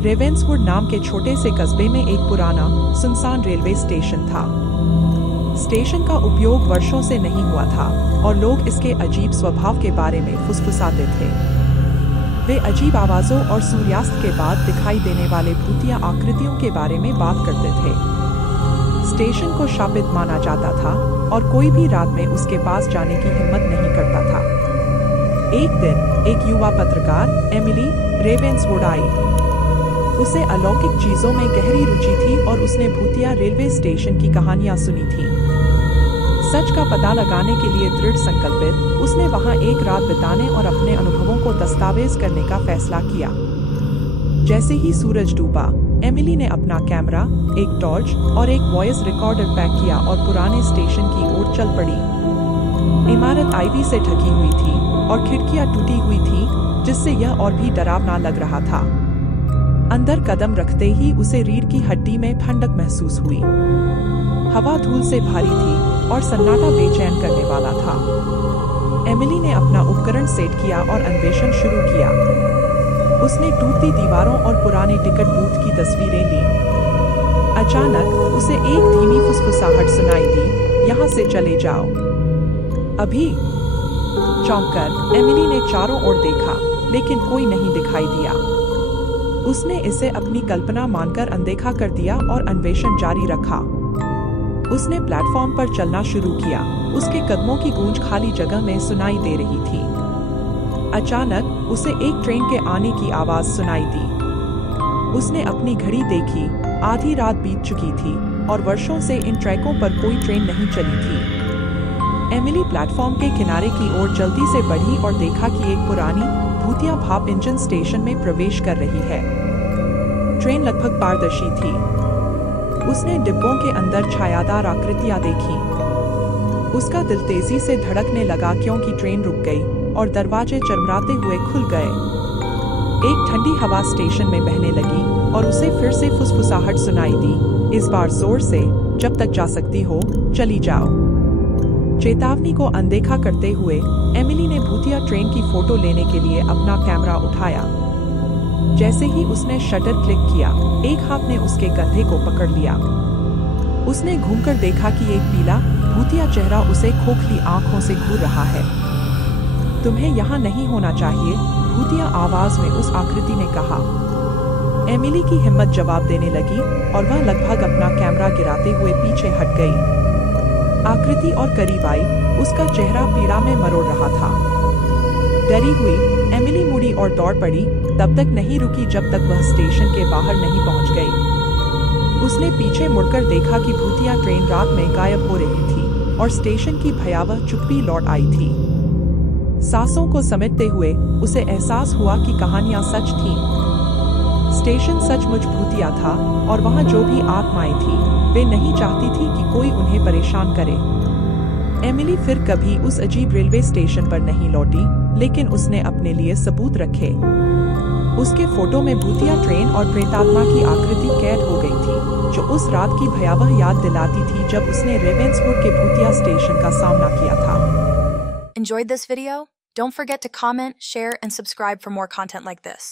रेवेंसवुड नाम के छोटे से कस्बे में एक पुराना, सुनसान रेलवे स्टेशन था। स्टेशन का उपयोग वर्षों से नहीं हुआ था और लोग इसके अजीब स्वभाव के बारे में फुसफुसाते थे। वे अजीब आवाजों और सूर्यास्त के बाद दिखाई देने वाले भूतिया आकृतियों के बारे में बात करते थे। स्टेशन को शापित माना जाता था और कोई भी रात में उसके पास जाने की हिम्मत नहीं करता था। एक दिन एक युवा पत्रकार एमिली रेवेंसवुड आई। उसे अलौकिक चीजों में गहरी रुचि थी और उसने भूतिया रेलवे स्टेशन की कहानियां सुनी थी। सच का पता लगाने के लिए दृढ़ संकल्पित, उसने वहां एक रात बिताने और अपने अनुभवों को दस्तावेज करने का फैसला किया। जैसे ही सूरज डूबा, एमिली ने अपना कैमरा, एक टॉर्च और एक वॉइस रिकॉर्डर पैक किया और पुराने स्टेशन की ओर चल पड़ी। इमारत आईवी से ढकी हुई थी और खिड़कियां टूटी हुई थी, जिससे यह और भी डरावना लग रहा था। अंदर कदम रखते ही उसे रीढ़ की हड्डी में ठंडक महसूस हुई। हवा धूल से भारी थी और सन्नाटा बेचैन करने वाला था। एमिली ने अपना उपकरण सेट किया और अन्वेषण शुरू किया। उसने टूटती दीवारों और पुराने टिकट बूथ की तस्वीरें ली। अचानक उसे एक धीमी फुसफुसाहट सुनाई दी, यहाँ से चले जाओ अभी। चौंककर एमिली ने चारों ओर देखा, लेकिन कोई नहीं दिखाई दिया। उसने इसे अपनी कल्पना मानकर अनदेखा कर दिया और अन्वेषण जारी रखा। उसने प्लेटफॉर्म पर चलना शुरू किया। उसके कदमों की गूंज खाली जगह में सुनाई दे रही थी। अचानक उसे एक ट्रेन के आने की आवाज सुनाई दी। उसने अपनी घड़ी देखी, आधी रात बीत चुकी थी और वर्षों से इन ट्रैकों पर कोई ट्रेन नहीं चली थी। एमिली प्लेटफॉर्म के किनारे की ओर जल्दी से बढ़ी और देखा कि एक पुरानी, भूतिया भाप इंजन स्टेशन में प्रवेश कर रही है। ट्रेन लगभग पारदर्शी थी। उसने डिब्बों के अंदर छायादार आकृतियां देखी। उसका दिल तेजी से धड़कने लगा क्योंकि ट्रेन रुक गई और दरवाजे चरमराते हुए खुल गए। एक ठंडी हवा स्टेशन में बहने लगी और उसे फिर से फुसफुसाहट सुनाई दी, इस बार जोर से, जब तक जा सकती हो चली जाओ। चेतावनी को अनदेखा करते हुए एमिली ने भूतिया ट्रेन की फोटो लेने के लिए अपना कैमरा उठाया। जैसे ही उसने शटर क्लिक किया, एक हाथ ने उसके कंधे को पकड़ लिया। उसने घूमकर देखा कि एक पीला, भूतिया चेहरा उसे खोखली आंखों से घूर रहा है। तुम्हें यहाँ नहीं होना चाहिए, भूतिया आवाज में उस आकृति ने कहा। एमिली की हिम्मत जवाब देने लगी और वह लगभग अपना कैमरा गिराते हुए पीछे हट गई। आकृति और करीब आई, उसका चेहरा पीड़ा में मरोड़ रहा था। डरी हुई एमिली मुड़ी और दौड़ पड़ी, तब तक नहीं रुकी जब तक वह स्टेशन के बाहर नहीं पहुंच गई। उसने पीछे मुड़कर देखा कि भूतिया ट्रेन रात में गायब हो रही थी और स्टेशन की भयावह चुप्पी लौट आई थी। सांसों को समेटते हुए उसे एहसास हुआ कि कहानियां सच थीं। स्टेशन सचमुच भूतिया था और वहां जो भी आत्माएं थीं, वे नहीं चाहती थी कि कोई उन्हें परेशान करे। एमिली फिर कभी उस अजीब रेलवे स्टेशन पर नहीं लौटी, लेकिन उसने अपने लिए सबूत रखे। उसके फोटो में भूतिया ट्रेन और प्रेतात्मा की आकृति कैद हो गई थी, जो उस रात की भयावह याद दिलाती थी जब उसने रेवेंसवुड के भूतिया स्टेशन का सामना किया था। Enjoyed this video? Don't forget to comment, share, and subscribe for more content like this.